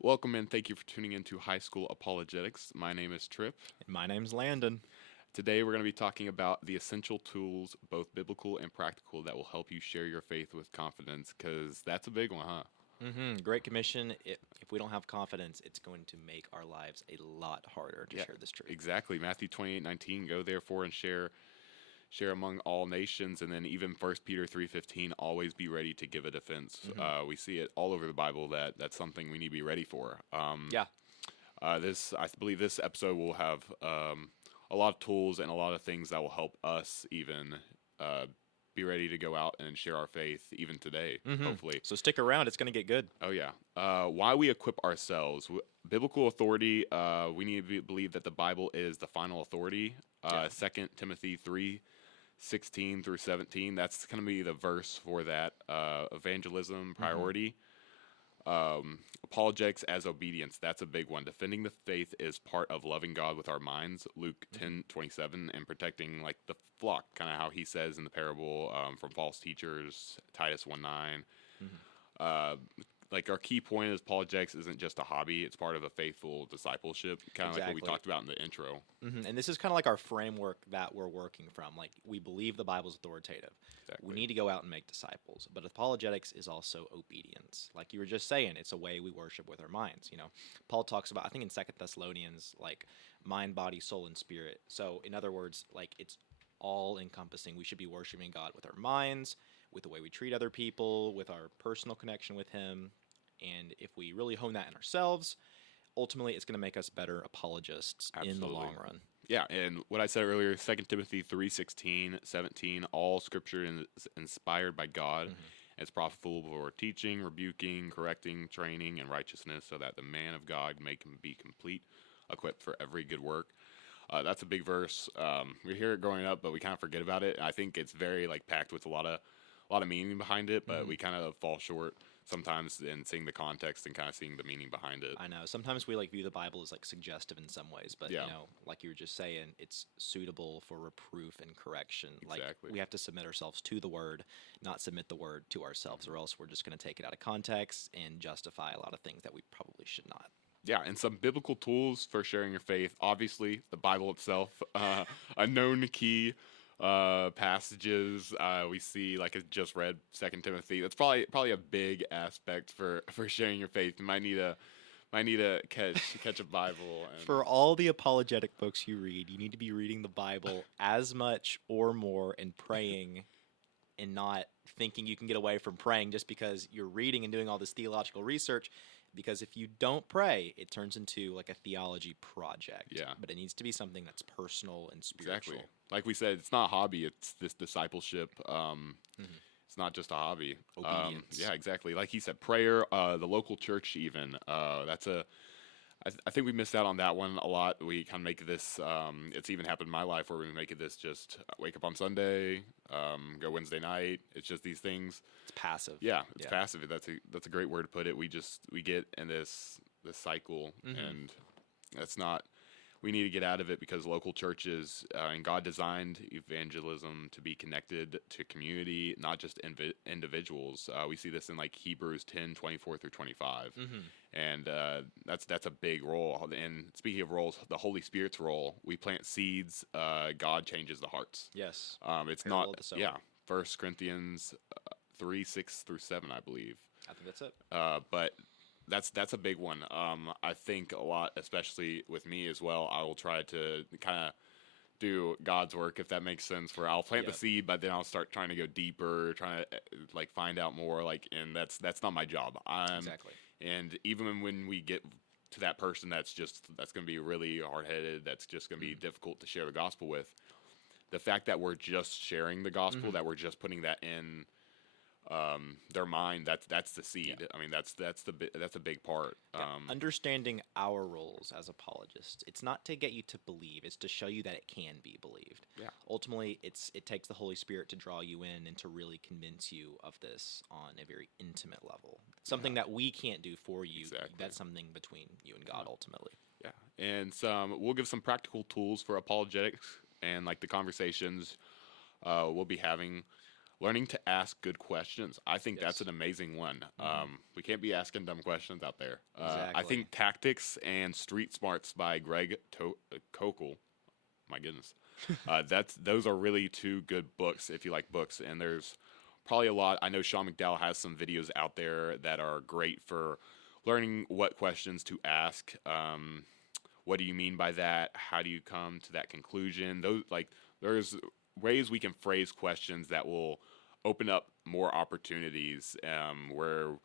Welcome and thank you for tuning in to High School Apologetics. My name is Trip. And my name's Landon. Today we're going to be talking about the essential tools, both biblical and practical, that will help you share your faith with confidence, because that's a big one, huh? Great Commission. If we don't have confidence, it's going to make our lives a lot harder to share this truth. Exactly. Matthew 28:19, go therefore and share among all nations, and then even First Peter 3:15, always be ready to give a defense. We see it all over the Bible that's something we need to be ready for. Yeah. I believe this episode will have a lot of tools and a lot of things that will help us even be ready to go out and share our faith even today, hopefully. So stick around. It's going to get good. Oh, yeah. Why we equip ourselves. Biblical authority, we need to believe that the Bible is the final authority. 2 Timothy 3:16 through 17, that's going to be the verse for that evangelism priority. Apologetics as obedience, that's a big one. Defending the faith is part of loving God with our minds, Luke 10:27, and protecting like the flock, kind of how he says in the parable from false teachers, Titus 1:9. Like our key point is apologetics isn't just a hobby, it's part of a faithful discipleship, kind of like what we Exactly. talked about in the intro. And this is kind of like our framework that we're working from. Like, we believe the Bible's authoritative. Exactly. We need to go out and make disciples. But apologetics is also obedience. Like you were just saying, it's a way we worship with our minds. Paul talks about, I think in Second Thessalonians, like mind, body, soul, and spirit. So, in other words, like it's all encompassing. We should be worshiping God with our minds, with the way we treat other people, with our personal connection with Him. And if we really hone that in ourselves, ultimately it's going to make us better apologists in the Absolutely. long run. Yeah, and what I said earlier, 2 Timothy 3:16, 17, all scripture is inspired by God. It's profitable for teaching, rebuking, correcting, training, and righteousness, so that the man of God may be complete, equipped for every good work. That's a big verse. We hear it growing up, but we kind of forget about it. And I think it's very like packed with a lot of meaning behind it, but we kind of fall short sometimes in seeing the context and kind of seeing the meaning behind it. I know sometimes we like view the Bible as like suggestive in some ways, but Yeah. like you were just saying, it's suitable for reproof and correction. Like Exactly. we have to submit ourselves to the word, not submit the word to ourselves, or else we're just going to take it out of context and justify a lot of things that we probably should not. Yeah, and some biblical tools for sharing your faith. Obviously, the Bible itself, a known key passages we see. Like I just read Second Timothy. That's probably a big aspect for sharing your faith. You might need to catch a Bible. And, For all the apologetic books you read, you need to be reading the Bible as much or more and praying and not thinking you can get away from praying just because you're reading and doing all this theological research. Because if you don't pray, it turns into like a theology project. Yeah. But it needs to be something that's personal and spiritual. exactly. Like we said, it's not a hobby. It's this discipleship. It's not just a hobby. Obedience. Yeah, exactly. Like he said, prayer. The local church, even. I think we missed out on that one a lot. We kind of make this. It's even happened in my life where we make it this just wake up on Sunday, go Wednesday night. It's just these things. It's passive. Yeah, it's passive. That's a great word to put it. We get in this cycle, and that's not. We need to get out of it because local churches and God designed evangelism to be connected to community, not just individuals. We see this in like Hebrews 10:24 through 25, and that's a big role. And speaking of roles, the Holy Spirit's role. We plant seeds. God changes the hearts. Yes. It's Parable not. of the sower. Yeah. 1 Corinthians 3:6 through 7, I believe. I think that's it. But that's a big one. I think a lot, especially with me as well. I will try to kind of do God's work, if that makes sense. Where I'll plant the Yep. seed, but then I'll start trying to go deeper, trying to like find out more. Like, and that's not my job. Exactly. And even when we get to that person that's going to be really hard headed, that's just going to be difficult to share the gospel with. The fact that we're just sharing the gospel, that we're just putting that in their mind, that's the seed. I mean, that's a big part. Understanding our roles as apologists, it's not to get you to believe, it's to show you that it can be believed. Yeah. Ultimately, it takes the Holy Spirit to draw you in and to really convince you of this on a very intimate level. Something that we can't do for you. Exactly. That's something between you and God ultimately. Yeah, and we'll give some practical tools for apologetics and like the conversations we'll be having. learning to ask good questions. I think that's Yes. an amazing one. Mhm. We can't be asking dumb questions out there. I Exactly. think Tactics and Street Smarts by Greg Kokel. My goodness, those are really two good books if you like books. And there's probably a lot. I know Sean McDowell has some videos out there that are great for learning what questions to ask. What do you mean by that? How do you come to that conclusion? There's ways we can phrase questions that will open up more opportunities where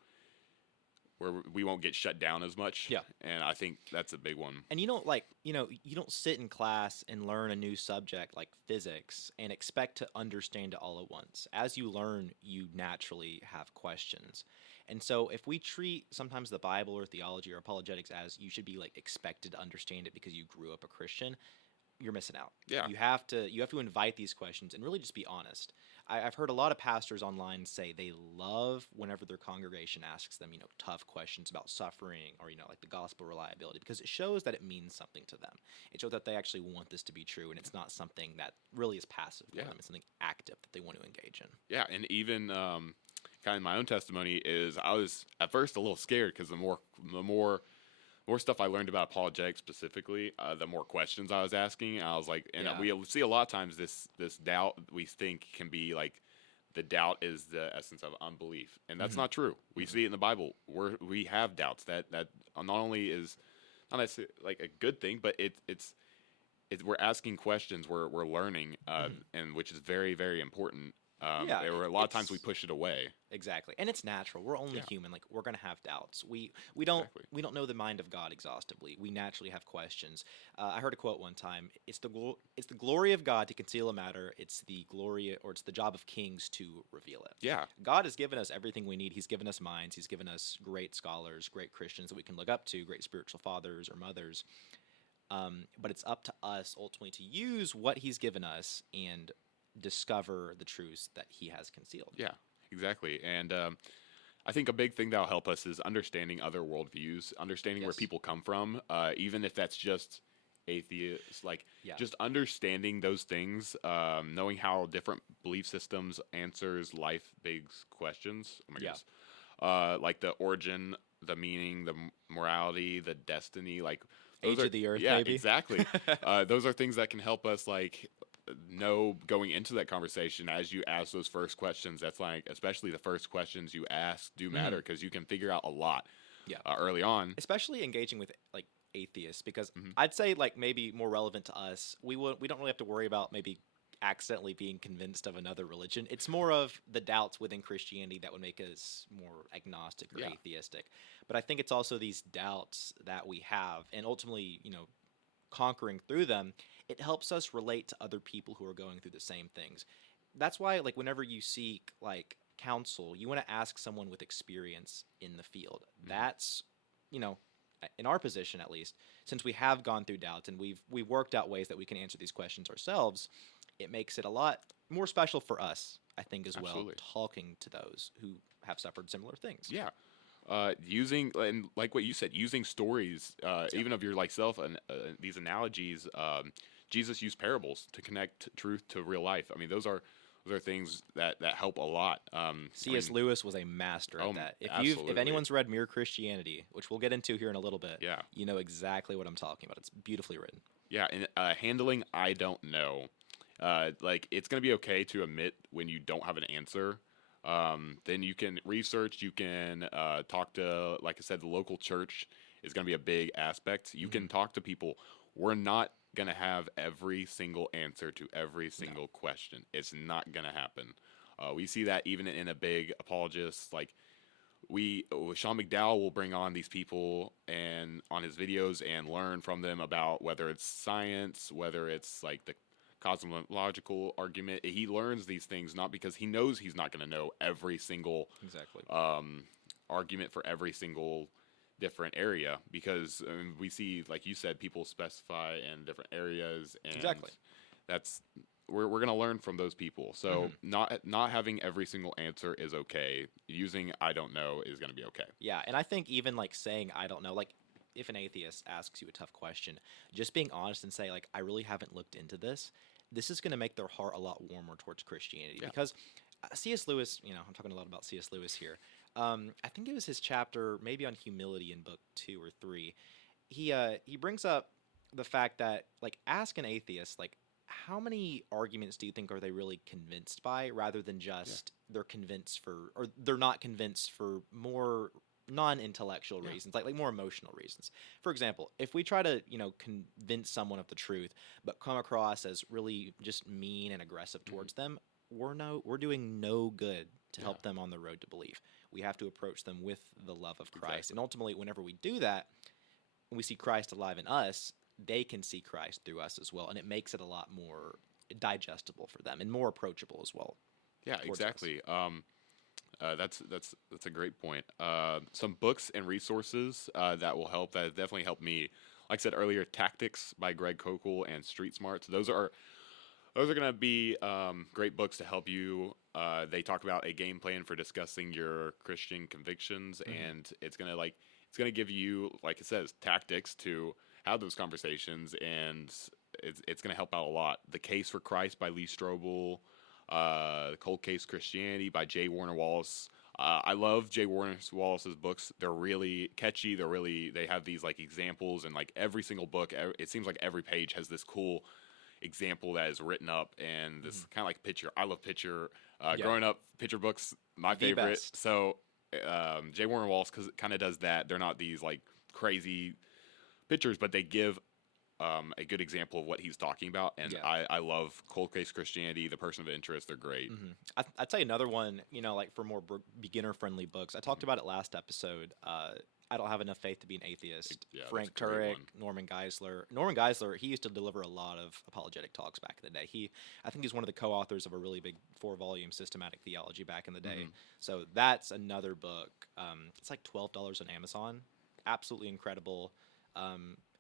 we won't get shut down as much. Yeah. And I think that's a big one. And you don't sit in class and learn a new subject like physics and expect to understand it all at once. As you learn, you naturally have questions. And so if we treat sometimes the Bible or theology or apologetics as you should be like expected to understand it because you grew up a Christian, you're missing out. Yeah. You have to invite these questions and really just be honest. I've heard a lot of pastors online say they love whenever their congregation asks them, tough questions about suffering or, like the gospel reliability, because it shows that it means something to them. It shows that they actually want this to be true, and it's not something that really is passive for Yeah. them. It's something active that they want to engage in. Yeah, and even kind of my own testimony is I was at first a little scared because the more stuff I learned about apologetics specifically, the more questions I was asking. I was like, and Yeah. we see a lot of times this doubt we think can be like the doubt is the essence of unbelief, and that's Mhm. not true. We see it in the Bible. We have doubts that not only is not necessarily like a good thing, but it's we're asking questions, we're learning, and which is very very important. Yeah, There were a lot of times we it's- push it away. Exactly, and it's natural. We're only Yeah. human. Like we're gonna have doubts. We don't Exactly. we don't know the mind of God exhaustively. We naturally have questions. I heard a quote one time. It's the glory of God to conceal a matter. It's the job of kings to reveal it. Yeah, God has given us everything we need. He's given us minds. He's given us great scholars, great Christians that we can look up to, great spiritual fathers or mothers. But it's up to us ultimately to use what He's given us and discover the truths that He has concealed. yeah, exactly. And I think a big thing that'll help us is understanding other worldviews, understanding where Yes. people come from, even if that's just atheists. Like Yeah. just understanding those things, knowing how different belief systems answers life big questions. Oh my Yeah. goodness. Like the origin, the meaning, the morality, the destiny, like those Age are, of the Earth, yeah, maybe. exactly. Those are things that can help us like know going into that conversation as you ask those first questions. That's like, especially the first questions you ask do matter because you can figure out a lot Yeah. early on. Especially engaging with like atheists, because Mhm. I'd say like maybe more relevant to us. We don't really have to worry about maybe accidentally being convinced of another religion. It's more of the doubts within Christianity that would make us more agnostic or Yeah. atheistic. But I think it's also these doubts that we have, and ultimately, conquering through them, it helps us relate to other people who are going through the same things. That's why, like, whenever you seek like counsel, you want to ask someone with experience in the field. That's, in our position at least, since we have gone through doubts and we've worked out ways that we can answer these questions ourselves, it makes it a lot more special for us, I think, as Absolutely. well, talking to those who have suffered similar things. Yeah. Using, and like what you said, using stories, even of your like self and these analogies. Jesus used parables to connect truth to real life. I mean, those are things that help a lot. C.S. Lewis was a master Oh, at that. If absolutely. anyone's read Mere Christianity, which we'll get into here in a little bit, Yeah. you know exactly what I'm talking about. It's beautifully written. Yeah, and handling I don't know. Like it's gonna be okay to admit when you don't have an answer. Then you can research. You can talk to, like I said, the local church is gonna be a big aspect. You can talk to people. We're not gonna have every single answer to every single question. It's not gonna happen. We see that even in a big apologist like. Sean McDowell will bring on these people and on his videos and learn from them about whether it's science, whether it's like the cosmological argument. He learns these things not because he knows he's not going to know every single Exactly. argument for every single different area, because we see, like you said, people specify in different areas, and Exactly. that's we're going to learn from those people. So not having every single answer is okay. Using I don't know is going to be okay. Yeah, and I think even like saying I don't know, like if an atheist asks you a tough question, just being honest and say like I really haven't looked into this, this is going to make their heart a lot warmer towards Christianity, Yeah. because C.S. Lewis, I'm talking a lot about C.S. Lewis here. I think it was his chapter, maybe on humility in book 2 or 3. He brings up the fact that, like, ask an atheist, like, how many arguments do you think are they really convinced by, rather than Yeah. just they're convinced for, or they're not convinced for more non-intellectual Yeah. reasons, like more emotional reasons. For example, if we try to convince someone of the truth, but come across as really just mean and aggressive Mhm. towards them, we're doing no good to Yeah. help them on the road to belief. We have to approach them with the love of Christ, Exactly. and ultimately, whenever we do that, when we see Christ alive in us, they can see Christ through us as well, and it makes it a lot more digestible for them and more approachable as well Yeah, towards us. exactly. That's a great point. Some books and resources that will help. That have definitely helped me. Like I said earlier, Tactics by Greg Koukl and Street Smarts. Those are going to be great books to help you. They talk about a game plan for discussing your Christian convictions, Mhm. and it's gonna give you, like it says, tactics to have those conversations, and it's gonna help out a lot. The Case for Christ by Lee Strobel, The Cold Case Christianity by J. Warner Wallace. I love J. Warner Wallace's books. They're really catchy. They have these like examples, and like every single book, it seems like every page has this cool example that is written up, and this Mhm. kind of like picture. I love picture. Yeah, Growing up, picture books my the favorite. best. So Jay Warner Wallace kind of does that. They're not these like crazy pictures, but they give a good example of what he's talking about. And Yeah. I love Cold Case Christianity, The Person of Interest. They're great. I'd say another one, like for more beginner-friendly books. I talked Mhm. about it last episode. I don't have enough faith to be an atheist. Yeah, that's a Frank great Turek, one. Norman Geisler. Norman Geisler, he used to deliver a lot of apologetic talks back in the day. I think he's one of the co-authors of a really big 4-volume systematic theology back in the day. Mhm. So that's another book. It's like $12 on Amazon. Absolutely incredible.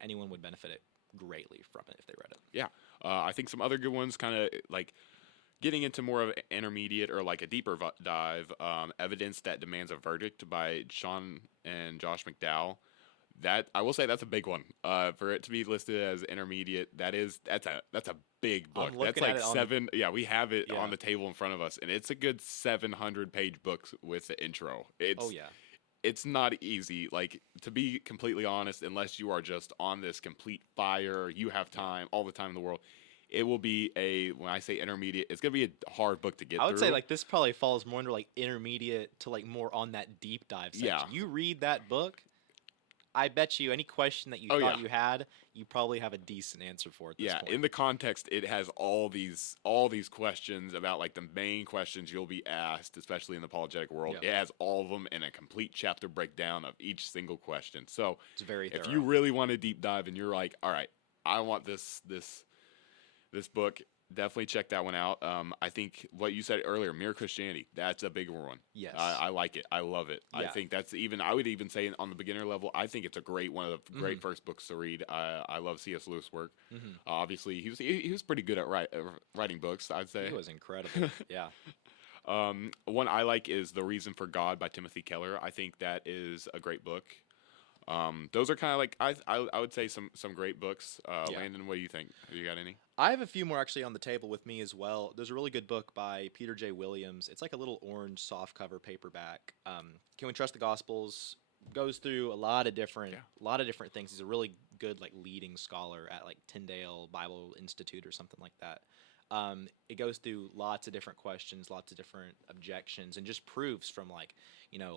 Anyone would benefit it greatly from it if they read it. Yeah, I think some other good ones, kind of like getting into more of an intermediate or like a deeper dive. Evidence That Demands a Verdict by Sean and Josh McDowell. That I will say that's a big one. For it to be listed as intermediate, that's a big book. I'm That's looking at like it on the seven. Yeah, we have it yeah. on the table in front of us, and it's a good 700-page book with the intro. Oh yeah. It's not easy. Like, to be completely honest, unless you are just on this complete fire, you have Yeah. time, all the time in the world. It will be when I say intermediate, it's gonna be a hard book to get I would say through. like this probably falls more into like intermediate to like more on that deep dive section. Yeah. You read that book, I bet you any question that you Oh, thought yeah. you had, you probably have a decent answer for at this Yeah, point. in the context, it has all these questions about like the main questions you'll be asked, especially in the apologetic world. Yeah. It has all of them in a complete chapter breakdown of each single question. So It's very if thorough. you really want to deep dive and you're like, all right, I want this book, definitely check that one out. I think what you said earlier, Mere Christianity, that's a big one. Yes. I like it. I love it. I Yeah. think I would even say on the beginner level, I think it's one of the great first books to read. I love C.S. Lewis' work. Mhm. Obviously, he was pretty good at writing books, I'd say. He was incredible. Yeah. One I like is The Reason for God by Timothy Keller. I think that is a great book. Those are kind of like I would say some great books. Yeah. Landon, what do you think? Have you got any? I have a few more actually on the table with me as well. There's a really good book by Peter J. Williams. It's like a little orange softcover paperback. Can We Trust the Gospels? Goes through a lot of different things. He's a really good like leading scholar at like Tyndale Bible Institute or something like that. It goes through lots of different questions, lots of different objections, and just proofs from like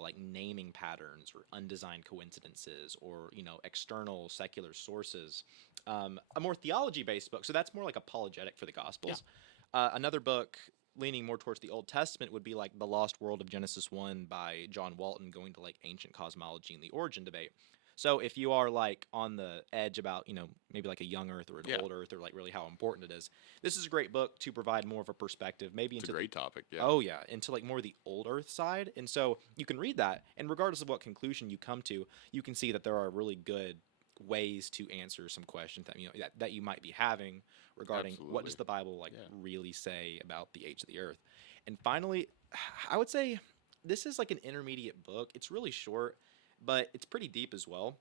like naming patterns or undesigned coincidences or external secular sources. A more theology-based book, so that's more like apologetic for the Gospels. Another book leaning more towards the Old Testament would be like The Lost World of Genesis 1 by John Walton, going to like ancient cosmology and the origin debate. So if you are like on the edge about, maybe like a young Earth or an Yeah. old Earth or like really how important it is, this is a great book to provide more of a perspective, maybe It's a into great topic. Yeah. oh yeah, into like more the old Earth side. And so you can read that, and regardless of what conclusion you come to, you can see that there are really good ways to answer some questions that that you might be having regarding what does Absolutely. the Bible like Yeah. really say about the age of the Earth. And finally, I would say this is like an intermediate book. It's really short, but it's pretty deep as well.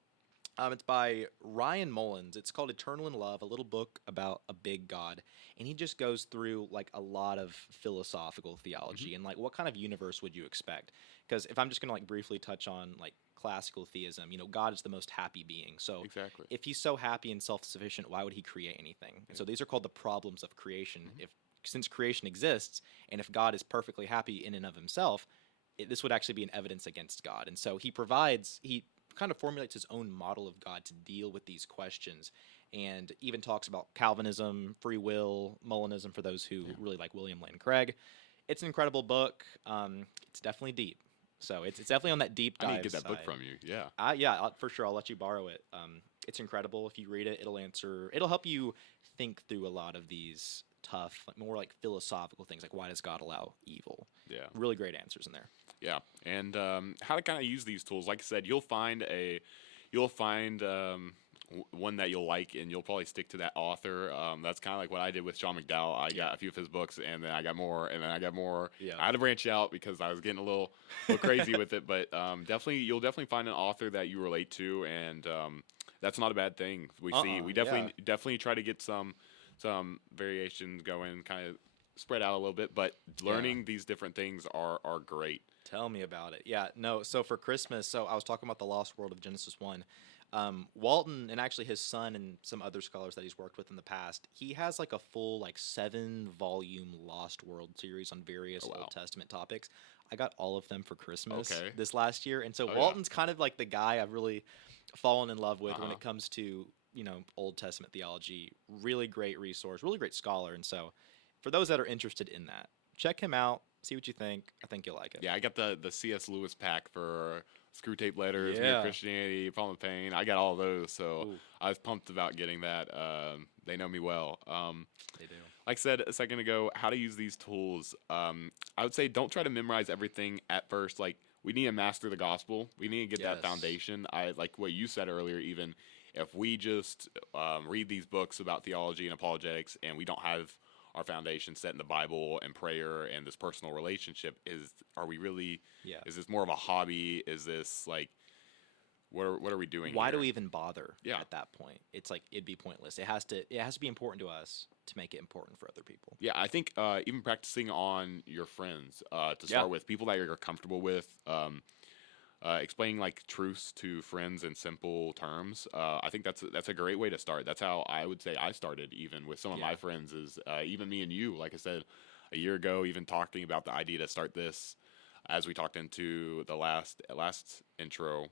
It's by Ryan Mullins. It's called Eternal in Love, a little book about a big God, and he just goes through like a lot of philosophical theology and like what kind of universe would you expect? Because if I'm just gonna like briefly touch on like classical theism, God is the most happy being. So Exactly. if he's so happy and self-sufficient, why would he create anything? And so these are called the problems of creation. If since creation exists, and if God is perfectly happy in and of himself, this would actually be an evidence against God. And so he kind of formulates his own model of God to deal with these questions, and even talks about Calvinism, free will, Molinism for those who really like William Lane Craig. It's an incredible book. It's definitely deep. So it's definitely on that deep dive I need to get that book side. from you. Yeah. For sure. I'll let you borrow it. It's incredible. If you read it, it'll help you think through a lot of these tough, like more like philosophical things, like why does God allow evil? Yeah. Really great answers in there. Yeah, and how to kind of use these tools. Like I said, you'll find one that you'll like, and you'll probably stick to that author. That's kind of like what I did with Sean McDowell. I got a few of his books, and then I got more, and then I got more. Yeah. I had to branch out because I was getting a little crazy with it. But you'll definitely find an author that you relate to, and that's not a bad thing. We definitely try to get some variations going, kind of spread out a little bit. But learning these different things are great. Tell me about it. Yeah, no. So for Christmas, I was talking about the Lost World of Genesis 1. Walton and actually his son and some other scholars that he's worked with in the past, he has like a full like 7-volume Lost World series on various Old Testament topics. I got all of them for Christmas this last year, and so Walton's kind of like the guy I've really fallen in love with when it comes to Old Testament theology. Really great resource, really great scholar, and so for those that are interested in that, check him out. See what you think. I think you'll like it. Yeah, I got the C.S. Lewis pack for Screw Tape Letters, Yeah. Mere Christianity, Problem of Pain. I got all of those, so Ooh. I was pumped about getting that. They know me well. They do. Like I said a second ago, how to use these tools. I would say don't try to memorize everything at first. Like, we need to master the gospel. We need to get that Yes. foundation. I like what you said earlier. Even if we just read these books about theology and apologetics, and we don't have our foundation set in the Bible and prayer and this personal relationship, are we really? Yeah. Is this more of a hobby? Is this like what are we doing? Why here? do we even bother Yeah. at that point? It's like it'd be pointless. It has to be important to us to make it important for other people. Yeah, I think even practicing on your friends to start with, people that you're comfortable with, explaining like truths to friends in simple terms. I think that's a great way to start. That's how I would say I started, even with some of my friends. Is even me and you, like I said a year ago, even talking about the idea to start this, as we talked into the last intro.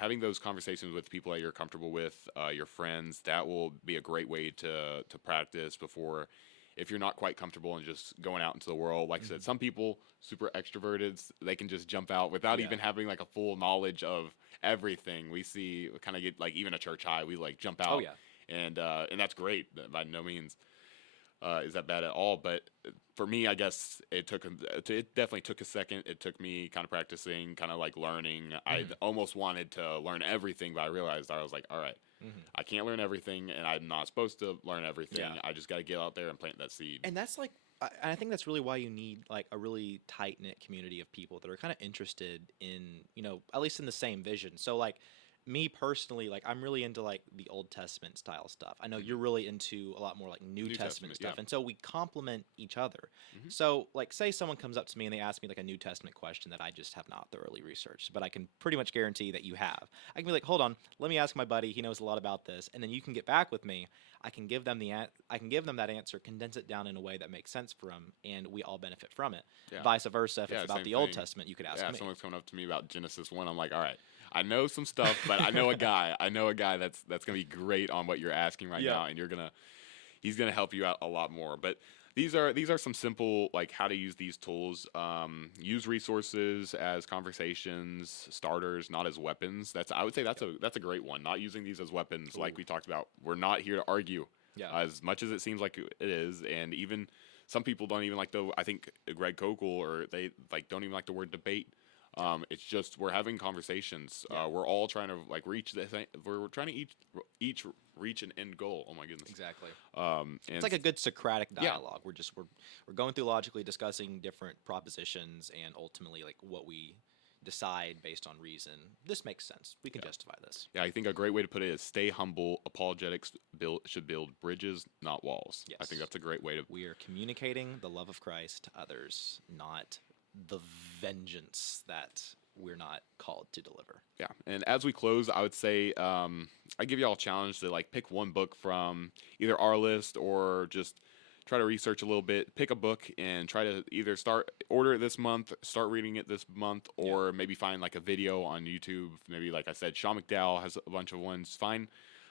Having those conversations with people that you're comfortable with, your friends, that will be a great way to practice before, if you're not quite comfortable and just going out into the world. Like I said, some people, super extroverted, they can just jump out without even having like a full knowledge of everything. We see kind of get like even a church high, we like jump out. Oh yeah. And that's great. By no means is that bad at all. But for me, I guess it definitely took a second. It took me kind of practicing, kind of like learning. I almost wanted to learn everything, but I realized I was like, all right, I can't learn everything, and I'm not supposed to learn everything. Yeah. I just got to get out there and plant that seed. And that's like, I think that's really why you need like a really tight knit community of people that are kind of interested in, at least in the same vision. So like me personally, like I'm really into like the Old Testament style stuff. I know you're really into a lot more like New Testament stuff, yeah. and so we complement each other. So like, say someone comes up to me and they ask me like a New Testament question that I just have not thoroughly researched, but I can pretty much guarantee that you have. I can be like, hold on, let me ask my buddy. He knows a lot about this, and then you can get back with me. I can give them that answer, condense it down in a way that makes sense for them, and we all benefit from it. Yeah. Vice versa, if Yeah, it's about same the Old thing. Testament, you could ask Yeah, me. someone's coming up to me about Genesis 1. I'm like, all right, I know some stuff, but I know a guy. I know a guy that's gonna be great on what you're asking right now, and he's gonna help you out a lot more. But these are some simple, like, how to use these tools. Use resources as conversations starters, not as weapons. I would say that's a great one. Not using these as weapons, like we talked about. We're not here to argue. Yeah. As much as it seems like it is, and even some people don't even like I think Greg Kokel, or they like don't even like the word debate. It's just we're having conversations. We're all trying to like reach the thing. We're trying to each reach an end goal. Oh my goodness. Exactly. And It's like a good Socratic Yeah. dialogue. We're going through logically discussing different propositions and ultimately like what we decide based on reason. This makes sense. We can Yeah. justify this. Yeah, I think a great way to put it is stay humble. Apologetics should build bridges, not walls. I think Yes. that's a great way to. We are communicating the love of Christ to others, not the vengeance that we're not called to deliver. Yeah, and as we close, I would say I give y'all a challenge to like pick one book from either our list or just try to research a little bit. Pick a book and try to either order it this month, start reading it this month, or maybe find like a video on YouTube. Maybe like I said, Sean McDowell has a bunch of ones. Find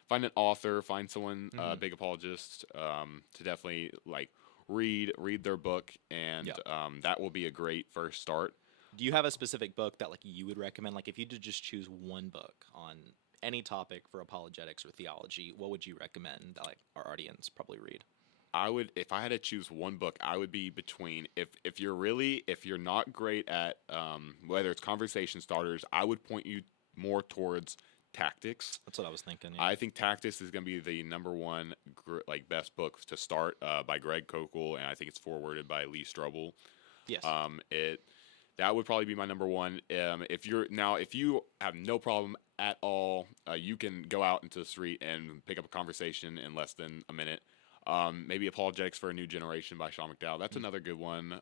an author, find someone big apologist to definitely like read their book, and that will be a great first start. Do you have a specific book that like you would recommend? Like if you could just choose one book on any topic for apologetics or theology, what would you recommend that like our audience probably read? I would, if I had to choose one book, I would be between if you're not great at whether it's conversation starters, I would point you more towards Tactics. That's what I was thinking. Yeah. I think Tactics is going to be the number one best book to start by Greg Kokel, and I think it's forwarded by Lee Strobel. Yes. That would probably be my number one. If you have no problem at all, you can go out into the street and pick up a conversation in less than a minute. Maybe Apologetics for a New Generation by Sean McDowell. That's another good one.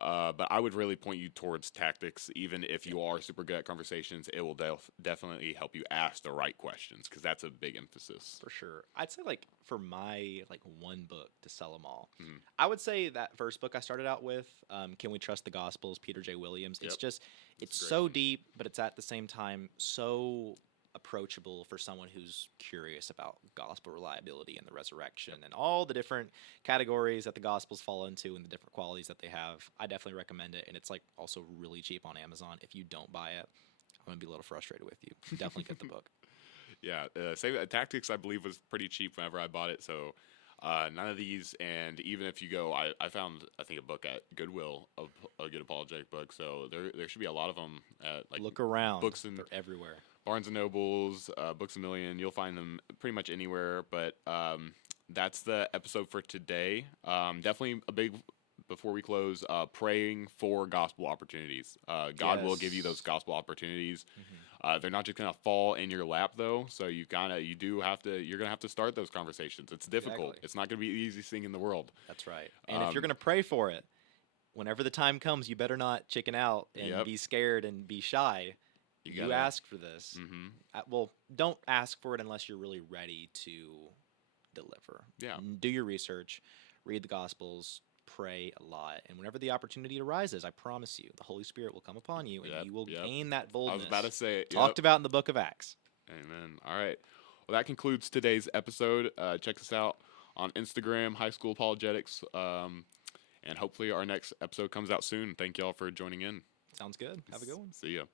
But I would really point you towards Tactics. Even if you are super good at conversations, it will definitely help you ask the right questions, because that's a big emphasis. For sure. I'd say like for my like one book to sell them all, I would say that first book I started out with, Can We Trust the Gospels, Peter J. Williams. It's Yep. just, a it's great so one. deep, but it's at the same time so approachable for someone who's curious about gospel reliability and the resurrection and all the different categories that the gospels fall into and the different qualities that they have. I definitely recommend it, and it's like also really cheap on Amazon. If you don't buy it, I'm gonna be a little frustrated with you. Definitely get the book. Yeah, Tactics I believe was pretty cheap whenever I bought it. So none of these, and even if you go, I found I think a book at Goodwill, a good apologetic book. So there should be a lot of them at like Look around. books and They're everywhere. Barnes and Nobles, Books a Million. You'll find them pretty much anywhere. But that's the episode for today. Definitely a big, before we close, praying for gospel opportunities. God will give you those Yes. gospel opportunities. They're not just gonna fall in your lap though. So you're gonna have to start those conversations. It's difficult. Exactly. It's not gonna be the easiest thing in the world. That's right. And if you're Um, going to pray for it, whenever the time comes, you better not chicken out and Yep. be scared and be shy. You gotta- ask for this. Mm-hmm. Well, don't ask for it unless you're really ready to deliver. Yeah. Do your research, read the Gospels, pray a lot, and whenever the opportunity arises, I promise you, the Holy Spirit will come upon you, and Yep, you will yep. gain that I boldness was about to say talked about in the Book of Acts. Amen. All right. Well, that concludes today's episode. Check us out on Instagram, High School Apologetics, and hopefully our next episode comes out soon. Thank y'all for joining in. Sounds good. Have a good one. See ya.